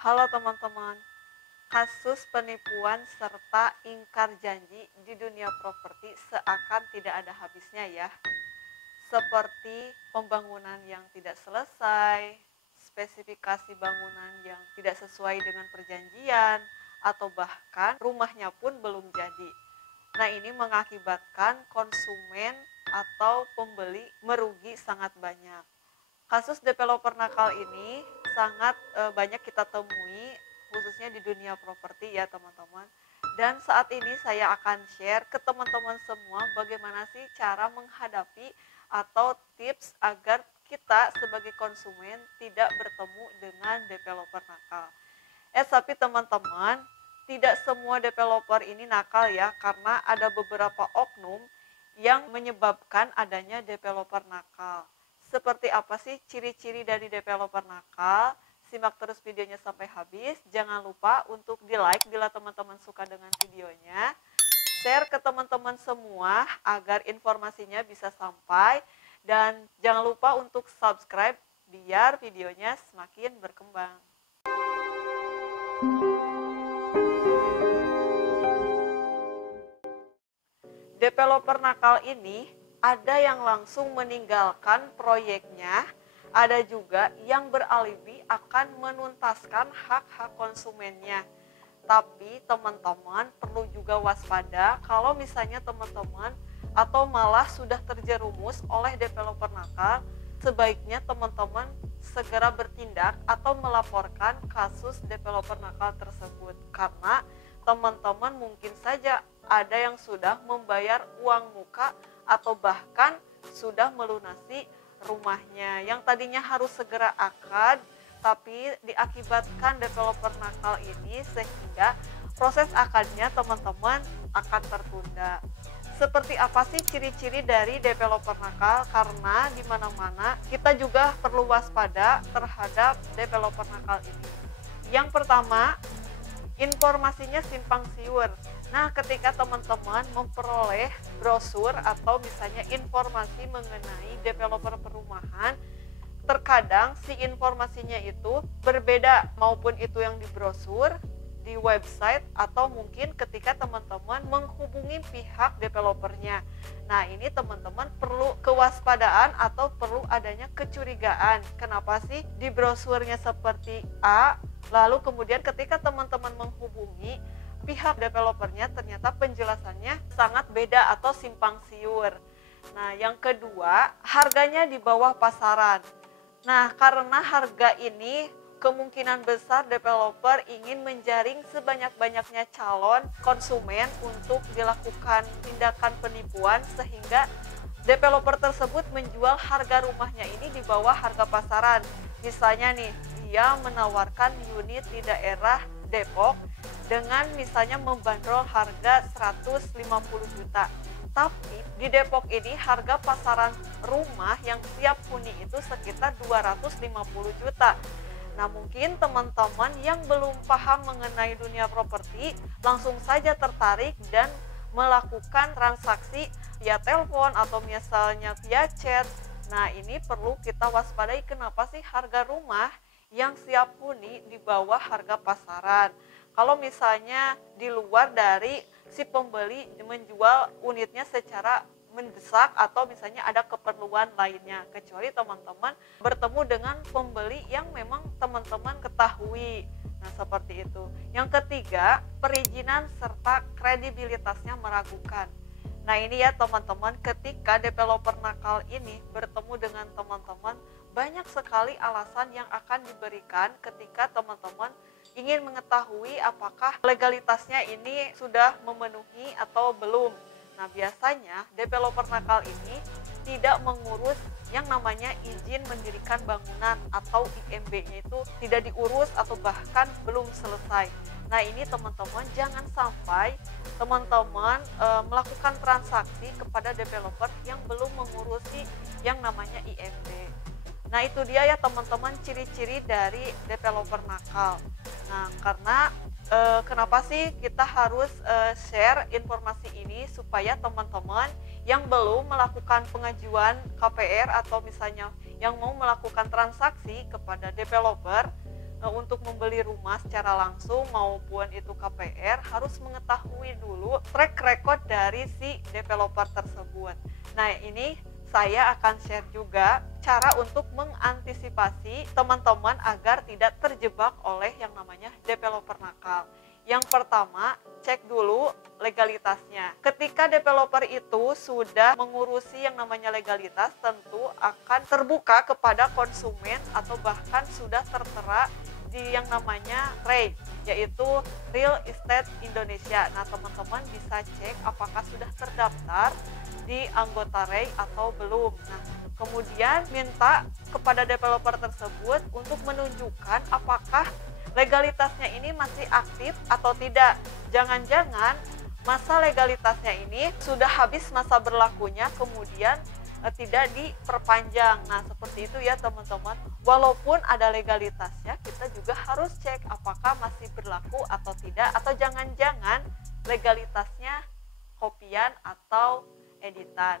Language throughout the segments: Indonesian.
Halo teman-teman, kasus penipuan serta ingkar janji di dunia properti seakan tidak ada habisnya ya. Seperti pembangunan yang tidak selesai, spesifikasi bangunan yang tidak sesuai dengan perjanjian, atau bahkan rumahnya pun belum jadi. Nah, ini mengakibatkan konsumen atau pembeli merugi sangat banyak. Kasus developer nakal ini sangat banyak kita temui khususnya di dunia properti ya teman-teman. Dan saat ini saya akan share ke teman-teman semua bagaimana sih cara menghadapi atau tips agar kita sebagai konsumen tidak bertemu dengan developer nakal. Tapi teman-teman, tidak semua developer ini nakal ya, karena ada beberapa oknum yang menyebabkan adanya developer nakal. Seperti apa sih ciri-ciri dari developer nakal? Simak terus videonya sampai habis. Jangan lupa untuk di-like bila teman-teman suka dengan videonya. Share ke teman-teman semua agar informasinya bisa sampai. Dan jangan lupa untuk subscribe biar videonya semakin berkembang. Developer nakal ini ada yang langsung meninggalkan proyeknya, ada juga yang beralibi akan menuntaskan hak-hak konsumennya. Tapi teman-teman perlu juga waspada kalau misalnya teman-teman atau malah sudah terjerumus oleh developer nakal, sebaiknya teman-teman segera bertindak atau melaporkan kasus developer nakal tersebut. Karena teman-teman mungkin saja ada yang sudah membayar uang muka atau bahkan sudah melunasi rumahnya yang tadinya harus segera akad, tapi diakibatkan developer nakal ini sehingga proses akadnya teman-teman akan tertunda. Seperti apa sih ciri-ciri dari developer nakal? Karena di mana-mana kita juga perlu waspada terhadap developer nakal ini. Yang pertama, informasinya simpang siur. Nah, ketika teman-teman memperoleh brosur atau misalnya informasi mengenai developer perumahan, terkadang si informasinya itu berbeda, maupun itu yang di brosur, di website, atau mungkin ketika teman-teman menghubungi pihak developernya. Nah, ini teman-teman perlu kewaspadaan atau perlu adanya kecurigaan. Kenapa sih di brosurnya seperti A, lalu kemudian ketika teman-teman menghubungi pihak developernya ternyata penjelasannya sangat beda atau simpang siur. Nah, yang kedua, harganya di bawah pasaran. Nah, karena harga ini kemungkinan besar developer ingin menjaring sebanyak-banyaknya calon konsumen untuk dilakukan tindakan penipuan sehingga developer tersebut menjual harga rumahnya ini di bawah harga pasaran. Misalnya nih, dia menawarkan unit di daerah Depok dengan misalnya membandrol harga 150 juta. Tapi di Depok ini harga pasaran rumah yang siap huni itu sekitar 250 juta. Nah, mungkin teman-teman yang belum paham mengenai dunia properti langsung saja tertarik dan melakukan transaksi via telepon atau misalnya via chat. Nah, ini perlu kita waspadai, kenapa sih harga rumah yang siap huni di bawah harga pasaran. Kalau misalnya di luar dari si pembeli menjual unitnya secara mendesak atau misalnya ada keperluan lainnya, kecuali teman-teman bertemu dengan pembeli yang memang teman-teman ketahui. Nah, seperti itu. Yang ketiga, perizinan serta kredibilitasnya meragukan. Nah, ini ya teman-teman, ketika developer nakal ini bertemu dengan teman-teman, banyak sekali alasan yang akan diberikan ketika teman-teman ingin mengetahui apakah legalitasnya ini sudah memenuhi atau belum. Nah, biasanya developer nakal ini tidak mengurus yang namanya izin mendirikan bangunan atau IMB-nya itu tidak diurus atau bahkan belum selesai. Nah, ini teman-teman jangan sampai teman-teman melakukan transaksi kepada developer yang belum mengurusi yang namanya IMB. Nah, itu dia ya teman-teman ciri-ciri dari developer nakal. Nah, karena kenapa sih kita harus share informasi ini supaya teman-teman yang belum melakukan pengajuan KPR atau misalnya yang mau melakukan transaksi kepada developer, untuk membeli rumah secara langsung maupun itu KPR harus mengetahui dulu track record dari si developer tersebut. Nah, ini saya akan share juga cara untuk mengantisipasi teman-teman agar tidak terjebak oleh yang namanya developer nakal. Yang pertama, cek dulu legalitasnya. Ketika developer itu sudah mengurusi yang namanya legalitas, tentu akan terbuka kepada konsumen atau bahkan sudah tertera di yang namanya REI, yaitu Real Estate Indonesia. Nah, teman-teman bisa cek apakah sudah terdaftar di anggota REI atau belum. Nah, kemudian minta kepada developer tersebut untuk menunjukkan apakah legalitasnya ini masih aktif atau tidak. Jangan-jangan masa legalitasnya ini sudah habis masa berlakunya, kemudian tidak diperpanjang. Nah, seperti itu ya teman-teman. Walaupun ada legalitasnya, kita juga harus cek apakah masih berlaku atau tidak, atau jangan-jangan legalitasnya kopian atau editan.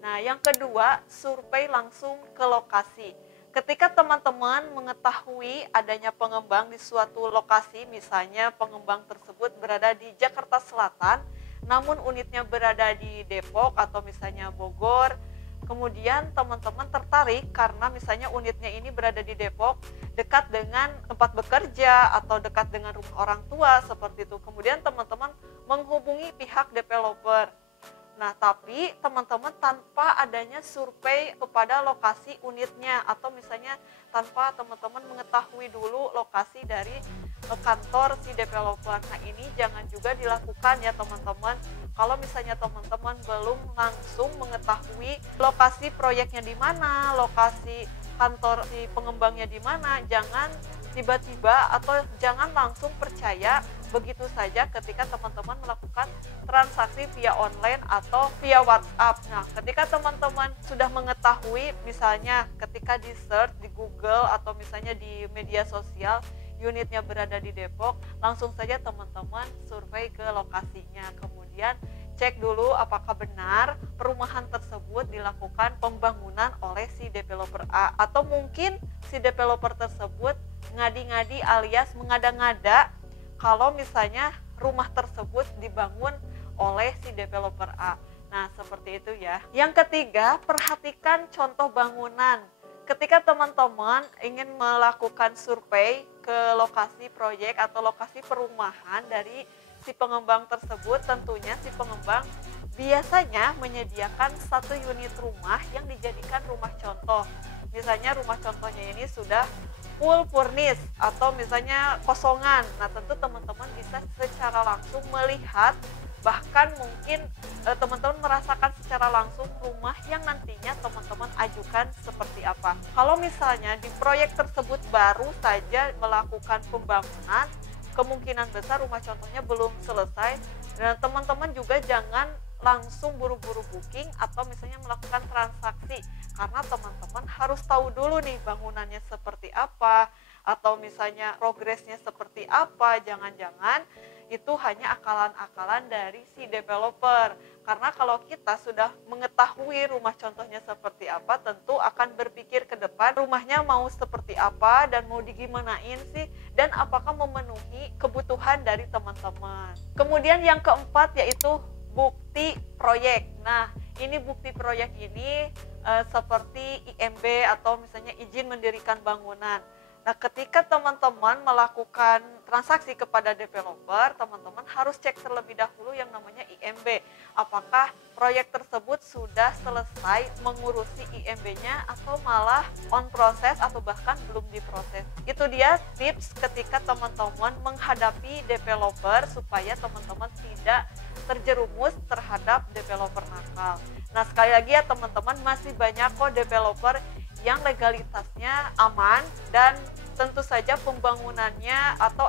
Nah, yang kedua, survei langsung ke lokasi. Ketika teman-teman mengetahui adanya pengembang di suatu lokasi, misalnya pengembang tersebut berada di Jakarta Selatan, namun unitnya berada di Depok atau misalnya Bogor, kemudian teman-teman tertarik karena misalnya unitnya ini berada di Depok, dekat dengan tempat bekerja atau dekat dengan rumah orang tua, seperti itu. Kemudian teman-teman menghubungi pihak developer. Nah, tapi teman-teman tanpa adanya survei kepada lokasi unitnya atau misalnya tanpa teman-teman mengetahui dulu lokasi dari kantor si developer. Nah, ini jangan juga dilakukan ya teman-teman. Kalau misalnya teman-teman belum langsung mengetahui lokasi proyeknya di mana, lokasi kantor si pengembangnya di mana, jangan tiba-tiba atau jangan langsung percaya begitu saja ketika teman-teman melakukan transaksi via online atau via WhatsApp. Nah, ketika teman-teman sudah mengetahui, misalnya ketika di search di Google atau misalnya di media sosial, unitnya berada di Depok, langsung saja teman-teman survei ke lokasinya. Kemudian cek dulu apakah benar perumahan tersebut dilakukan pembangunan oleh si developer A, atau mungkin si developer tersebut ngadi-ngadi alias mengada-ngada kalau misalnya rumah tersebut dibangun oleh si developer A. Nah, seperti itu ya. Yang ketiga, perhatikan contoh bangunan. Ketika teman-teman ingin melakukan survei ke lokasi proyek atau lokasi perumahan dari si pengembang tersebut, tentunya si pengembang biasanya menyediakan satu unit rumah yang dijadikan rumah contoh. Misalnya rumah contohnya ini sudah full furnish atau misalnya kosongan. Nah, tentu teman-teman bisa secara langsung melihat, bahkan mungkin teman-teman merasakan secara langsung rumah yang nantinya teman-teman ajukan seperti apa. Kalau misalnya di proyek tersebut baru saja melakukan pembangunan, kemungkinan besar rumah contohnya belum selesai, dan teman-teman juga jangan langsung buru-buru booking atau misalnya melakukan transaksi, karena teman-teman harus tahu dulu nih bangunannya seperti apa atau misalnya progresnya seperti apa. Jangan-jangan itu hanya akalan-akalan dari si developer, karena kalau kita sudah mengetahui rumah contohnya seperti apa, tentu akan berpikir ke depan rumahnya mau seperti apa dan mau digimanain sih, dan apakah memenuhi kebutuhan dari teman-teman. Kemudian yang keempat yaitu bukti proyek. Nah, ini bukti proyek ini seperti IMB atau misalnya izin mendirikan bangunan. Nah, ketika teman-teman melakukan transaksi kepada developer, teman-teman harus cek terlebih dahulu yang namanya IMB. Apakah proyek tersebut sudah selesai mengurusi IMB-nya atau malah on proses atau bahkan belum diproses. Itu dia tips ketika teman-teman menghadapi developer supaya teman-teman tidak terjerumus terhadap developer nakal. Nah, sekali lagi ya teman-teman, masih banyak kok developer yang legalitasnya aman dan tentu saja pembangunannya atau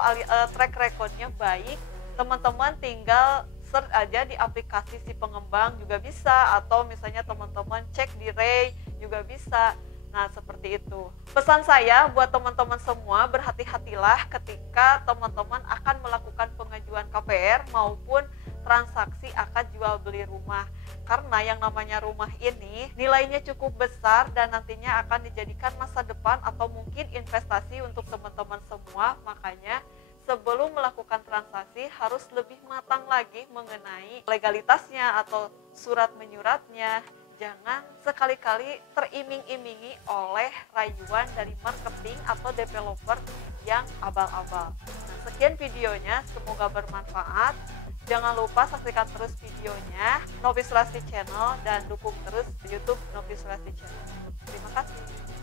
track recordnya baik. Teman-teman tinggal search aja di aplikasi si pengembang juga bisa, atau misalnya teman-teman cek di REI juga bisa. Nah, seperti itu. Pesan saya buat teman-teman semua, berhati-hatilah ketika teman-teman akan melakukan pengajuan KPR maupun transaksi akad jual beli rumah. Karena yang namanya rumah ini nilainya cukup besar dan nantinya akan dijadikan masa depan atau mungkin investasi untuk teman-teman semua. Makanya sebelum melakukan transaksi harus lebih matang lagi mengenai legalitasnya atau surat menyuratnya. Jangan sekali-kali teriming-imingi oleh rayuan dari marketing atau developer yang abal-abal. Nah, sekian videonya, semoga bermanfaat. Jangan lupa saksikan terus videonya Novi Sulastri Channel dan dukung terus YouTube Novi Sulastri Channel. Terima kasih.